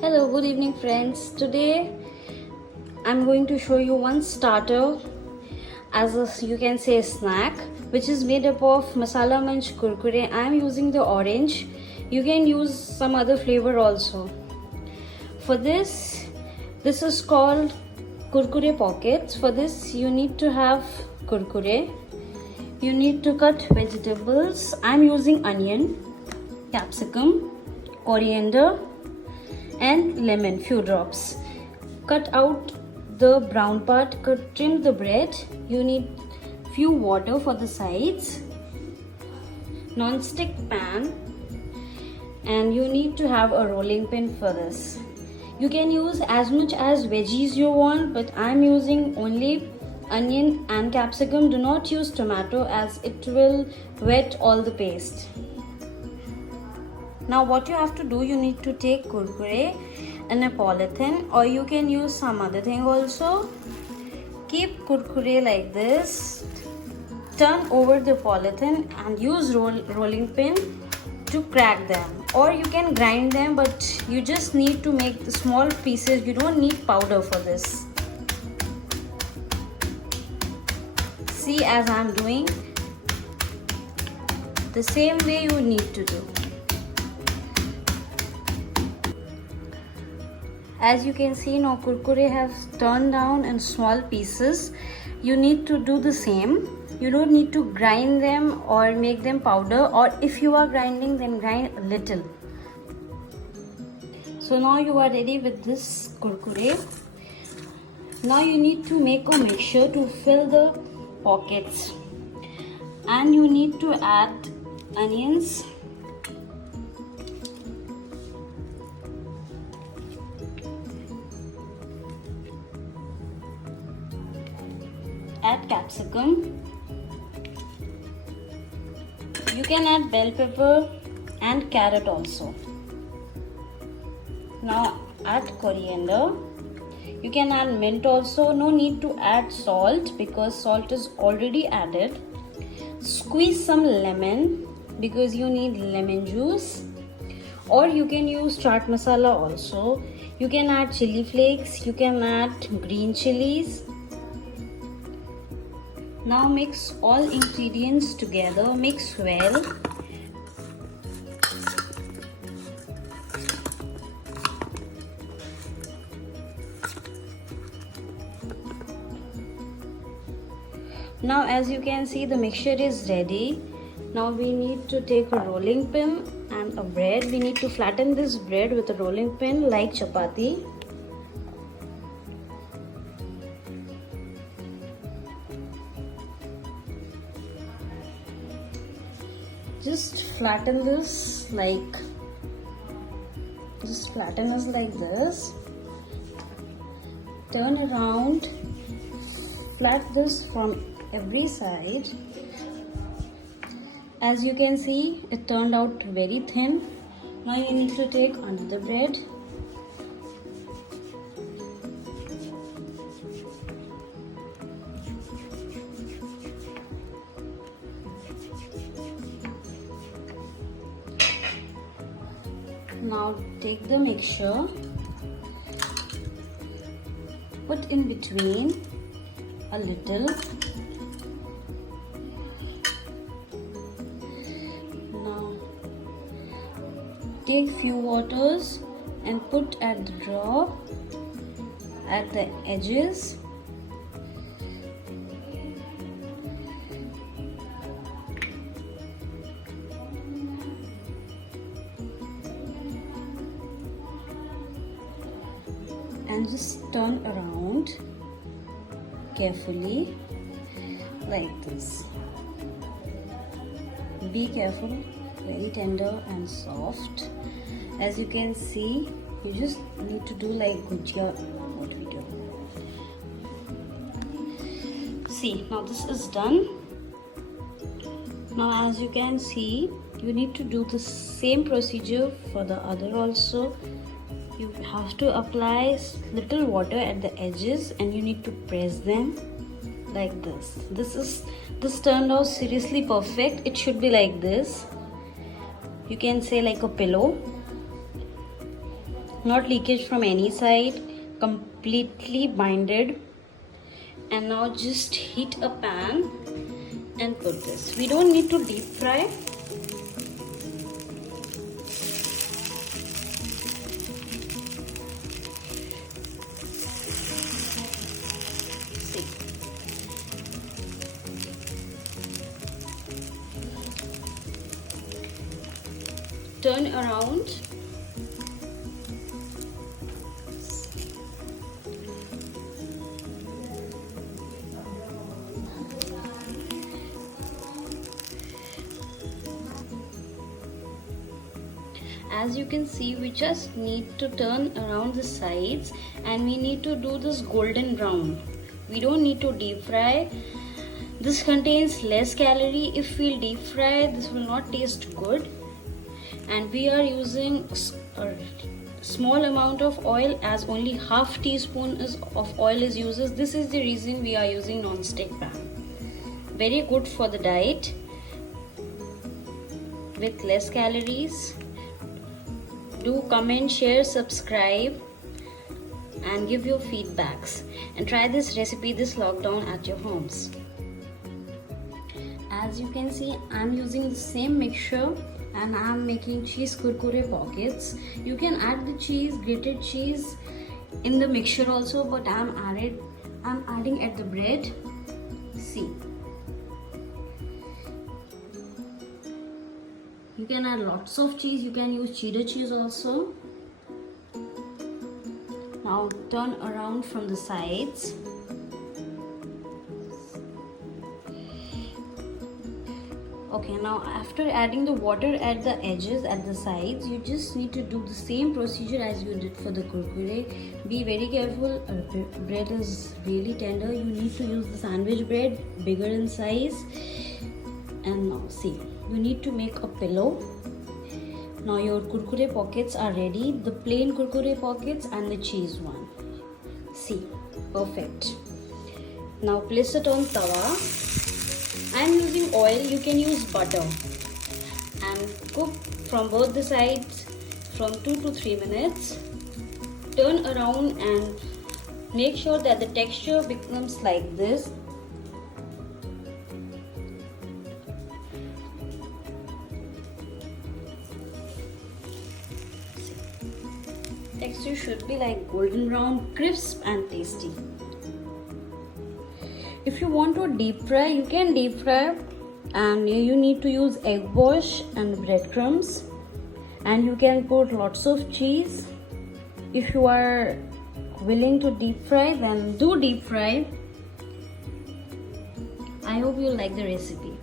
Hello, good evening, friends. Today I'm going to show you one starter as you can say snack, which is made up of masala munch kurkure. I'm using the orange. You can use some other flavor also. For this is called kurkure pockets. For this, you need to have kurkure. You need to cut vegetables. I'm using onion, capsicum, coriander, and lemon, few drops. Cut out the brown part, trim the bread. You need few water for the sides, non-stick pan, and you need to have a rolling pin for this. You can use as much as veggies you want, but I'm using only onion and capsicum. Do not use tomato as it will wet all the paste. Now what you have to do, you need to take kurkure in a polythene, or you can use some other thing also. Keep kurkure like this, turn over the polythene and use rolling pin to crack them, or you can grind them, but you just need to make the small pieces. You don't need powder for this. See, as I'm doing, the same way you need to do. As you can see now, kurkure have turned down in small pieces. You need to do the same. You don't need to grind them or make them powder, or if you are grinding, then grind a little. So now you are ready with this kurkure. Now you need to make a mixture to fill the pockets, and you need to add onions, add capsicum. You can add bell pepper and carrot also. Now add coriander. You can add mint also. No need to add salt because salt is already added. Squeeze some lemon because you need lemon juice, or you can use chaat masala also. You can add chili flakes. You can add green chilies. Now mix all ingredients together, mix well. Now as you can see, the mixture is ready. Now we need to take a rolling pin and a bread. We need to flatten this bread with a rolling pin like chapati. Just flatten this like this. Turn around, flat this from every side. As you can see, it turned out very thin. Now you need to take another bread. Now take the mixture, put in between a little. Now take few waters and put at the draw at the edges. And just turn around carefully like this. Be careful, very tender and soft. As you can see, you just need to do like gujia, what we do. See, now this is done. Now as you can see, you need to do the same procedure for the other also. You have to apply little water at the edges and you need to press them like this. This turned out seriously perfect. It should be like this. You can say like a pillow. not leakage from any side, completely binded. And now just heat a pan and put this. We don't need to deep fry. See, turn around. As you can see, we just need to turn around the sides and we need to do this golden brown. We don't need to deep fry. This contains less calorie. If we deep fry, this will not taste good. And we are using a small amount of oil, as only half teaspoon of oil is used. This is the reason we are using non-stick pan. Very good for the diet with less calories. Do comment, share, subscribe and give your feedbacks, and try this recipe this lockdown at your homes. As you can see, I'm using the same mixture and I'm making cheese kurkure pockets. You can add the cheese, grated cheese in the mixture also, but I'm adding at the bread. See, you can add lots of cheese. You can use cheddar cheese also. Now turn around from the sides. Okay, now after adding the water at the edges, at the sides, you just need to do the same procedure as you did for the kurkure. Be very careful, bread is really tender. You need to use the sandwich bread, bigger in size. And now see, you need to make a pillow. Now your kurkure pockets are ready, the plain kurkure pockets and the cheese one. See, perfect. Now place it on tawa. I am using oil, you can use butter, and cook from both the sides from 2 to 3 minutes. Turn around and make sure that the texture becomes like this. Texture should be like golden brown, crisp and tasty. If you want to deep fry, you can deep fry, and you need to use egg wash and breadcrumbs, and you can put lots of cheese. If you are willing to deep fry, then do deep fry. I hope you like the recipe.